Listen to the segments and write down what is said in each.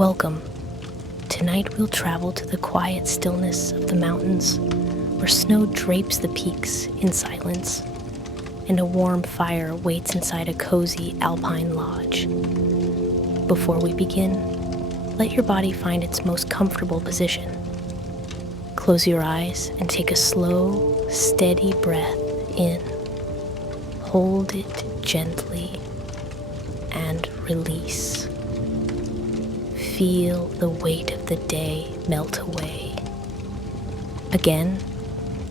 Welcome. Tonight we'll travel to the quiet stillness of the mountains, where snow drapes the peaks in silence, and a warm fire waits inside a cozy alpine lodge. Before we begin, let your body find its most comfortable position. Close your eyes and take a slow, steady breath in. Hold it gently and release. Feel the weight of the day melt away. Again,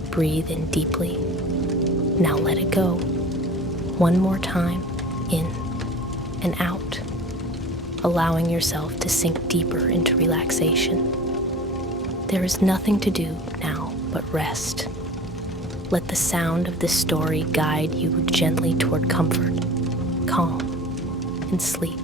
breathe in deeply. Now let it go. One more time, in and out, allowing yourself to sink deeper into relaxation. There is nothing to do now but rest. Let the sound of this story guide you gently toward comfort, calm, and sleep.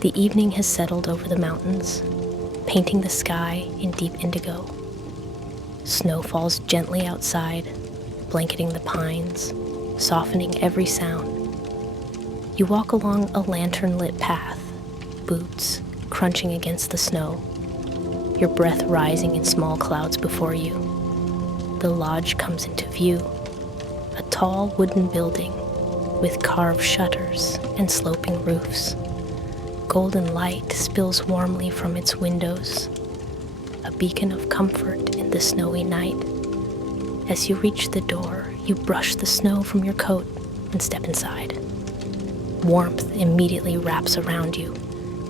The evening has settled over the mountains, painting the sky in deep indigo. Snow falls gently outside, blanketing the pines, softening every sound. You walk along a lantern-lit path, boots crunching against the snow, your breath rising in small clouds before you. The lodge comes into view, a tall wooden building with carved shutters and sloping roofs. Golden light spills warmly from its windows, a beacon of comfort in the snowy night. As you reach the door, you brush the snow from your coat and step inside. Warmth immediately wraps around you,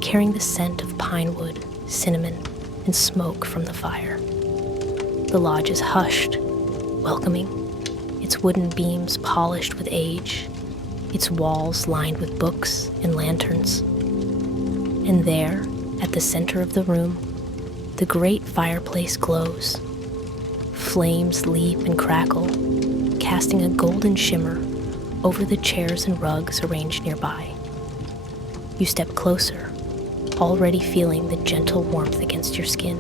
carrying the scent of pine wood, cinnamon, and smoke from the fire. The lodge is hushed, welcoming, its wooden beams polished with age, its walls lined with books and lanterns. And there, at the center of the room, the great fireplace glows. Flames leap and crackle, casting a golden shimmer over the chairs and rugs arranged nearby. You step closer, already feeling the gentle warmth against your skin.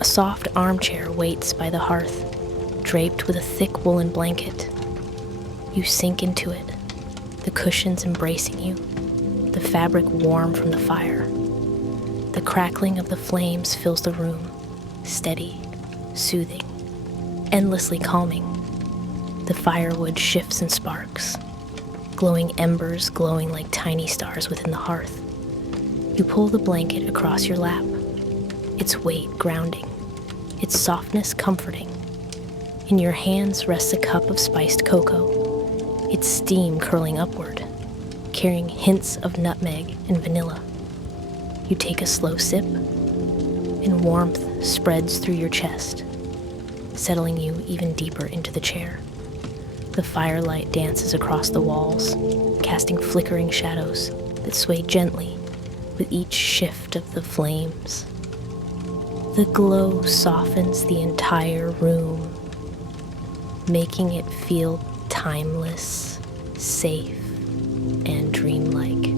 A soft armchair waits by the hearth, draped with a thick woolen blanket. You sink into it, the cushions embracing you, the fabric warm from the fire. The crackling of the flames fills the room, steady, soothing, endlessly calming. The firewood shifts and sparks, glowing embers glowing like tiny stars within the hearth. You pull the blanket across your lap, its weight grounding, its softness comforting. In your hands rests a cup of spiced cocoa, its steam curling upward, carrying hints of nutmeg and vanilla. You take a slow sip, and warmth spreads through your chest, settling you even deeper into the chair. The firelight dances across the walls, casting flickering shadows that sway gently with each shift of the flames. The glow softens the entire room, making it feel timeless, safe, and dreamlike.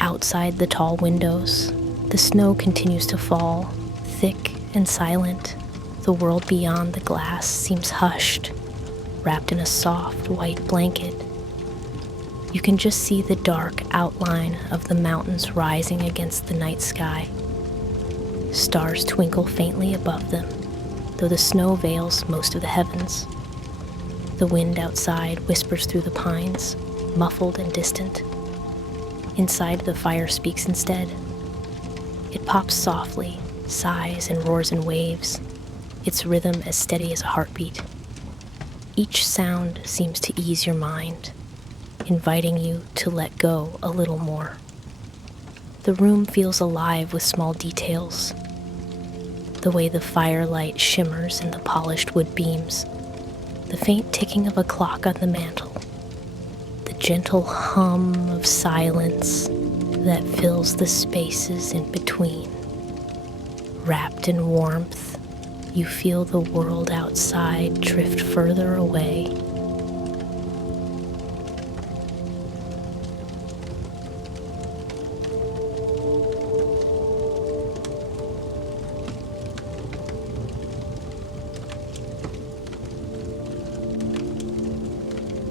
Outside the tall windows, the snow continues to fall, thick and silent. The world beyond the glass seems hushed, wrapped in a soft white blanket. You can just see the dark outline of the mountains rising against the night sky. Stars twinkle faintly above them, though the snow veils most of the heavens. The wind outside whispers through the pines, muffled and distant. Inside, the fire speaks instead. It pops softly, sighs and roars in waves, its rhythm as steady as a heartbeat. Each sound seems to ease your mind, inviting you to let go a little more. The room feels alive with small details. The way the firelight shimmers in the polished wood beams, the faint ticking of a clock on the mantel, gentle hum of silence that fills the spaces in between. Wrapped in warmth, you feel the world outside drift further away.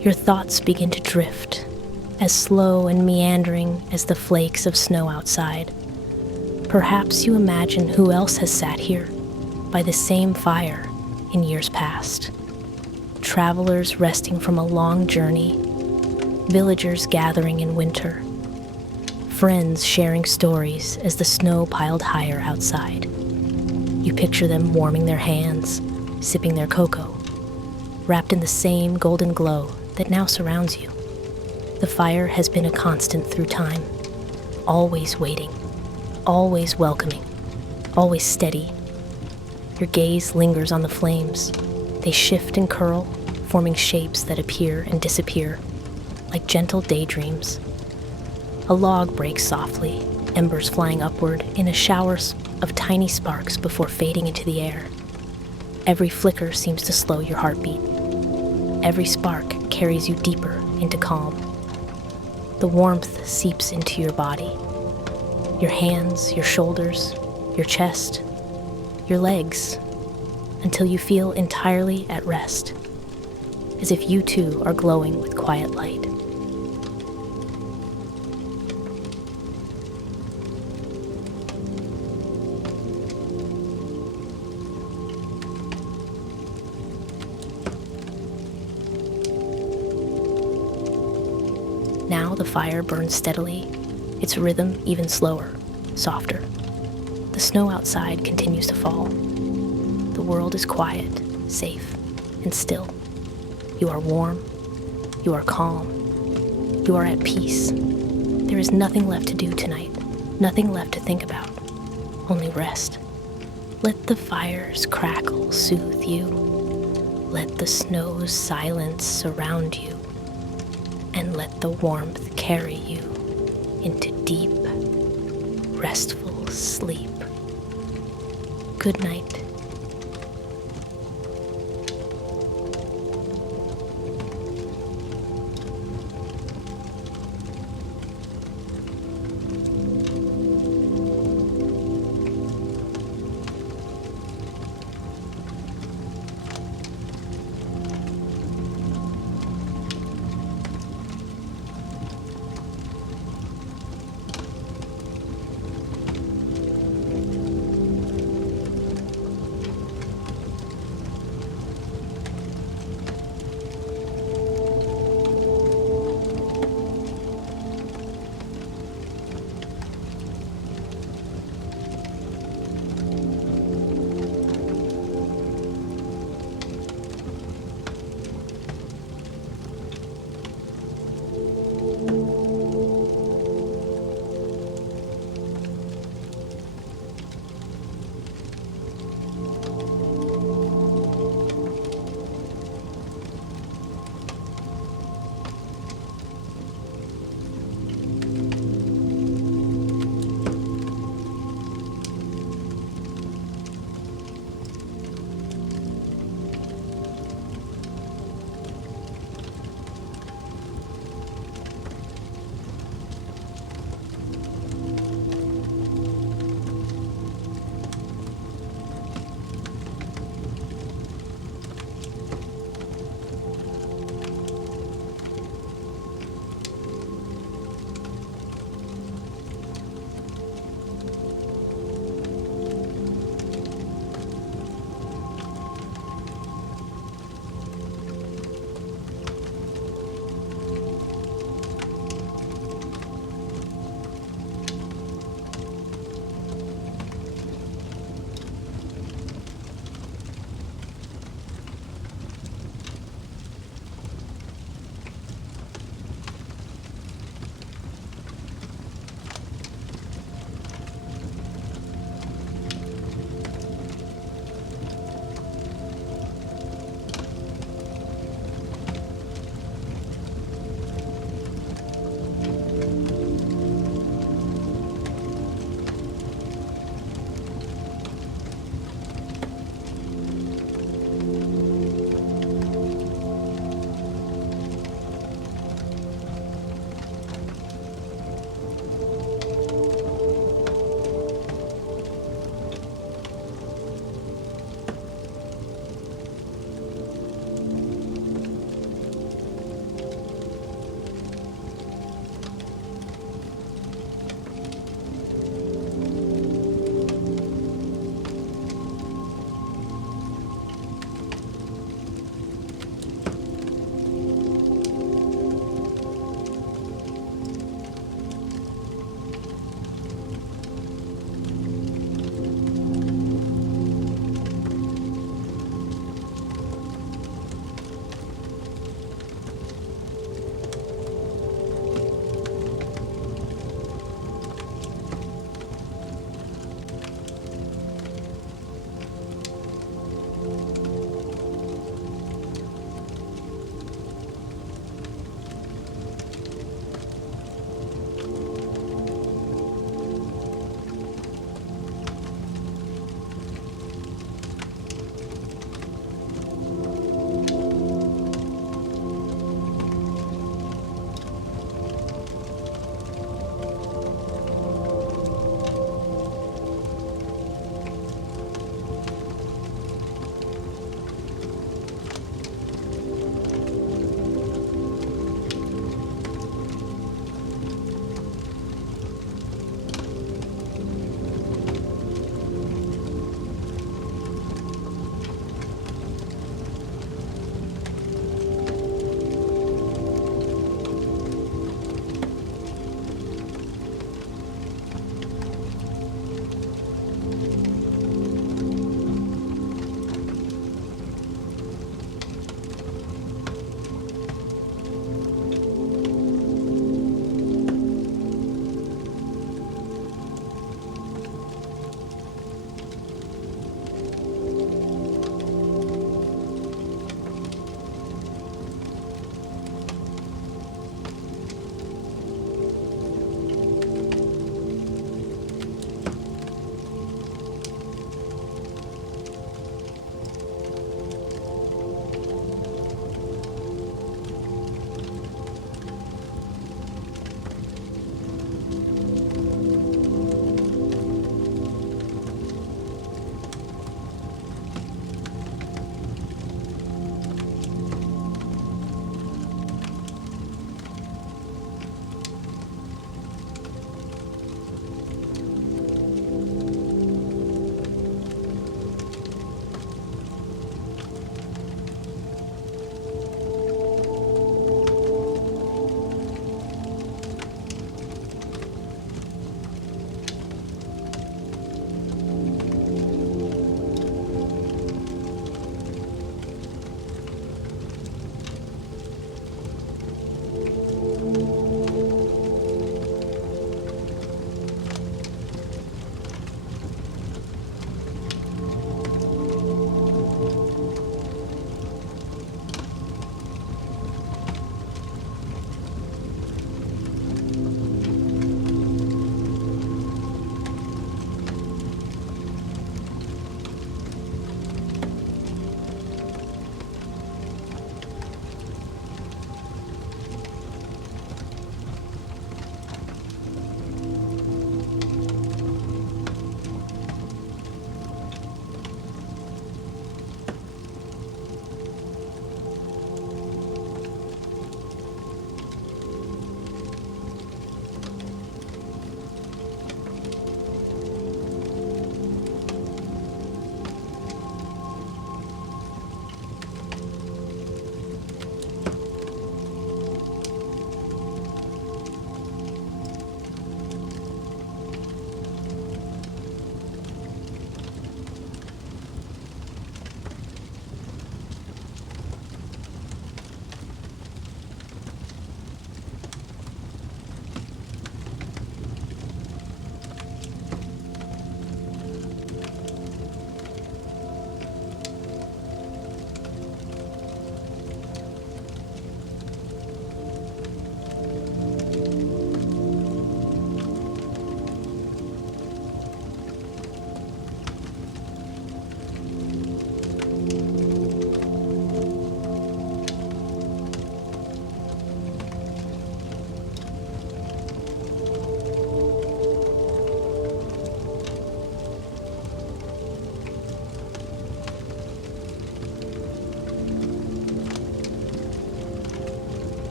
Your thoughts begin to drift, as slow and meandering as the flakes of snow outside. Perhaps you imagine who else has sat here by the same fire in years past. Travelers resting from a long journey, villagers gathering in winter, friends sharing stories as the snow piled higher outside. You picture them warming their hands, sipping their cocoa, wrapped in the same golden glow that now surrounds you. The fire has been a constant through time, always waiting, always welcoming, always steady. Your gaze lingers on the flames. They shift and curl, forming shapes that appear and disappear, like gentle daydreams. A log breaks softly, embers flying upward in a shower of tiny sparks before fading into the air. Every flicker seems to slow your heartbeat. Every spark carries you deeper into calm. The warmth seeps into your body, your hands, your shoulders, your chest, your legs, until you feel entirely at rest, as if you too are glowing with quiet light. Now the fire burns steadily, its rhythm even slower, softer. The snow outside continues to fall. The world is quiet, safe, and still. You are warm. You are calm. You are at peace. There is nothing left to do tonight, nothing left to think about, only rest. Let the fire's crackle soothe you. Let the snow's silence surround you. And let the warmth carry you into deep, restful sleep. Good night.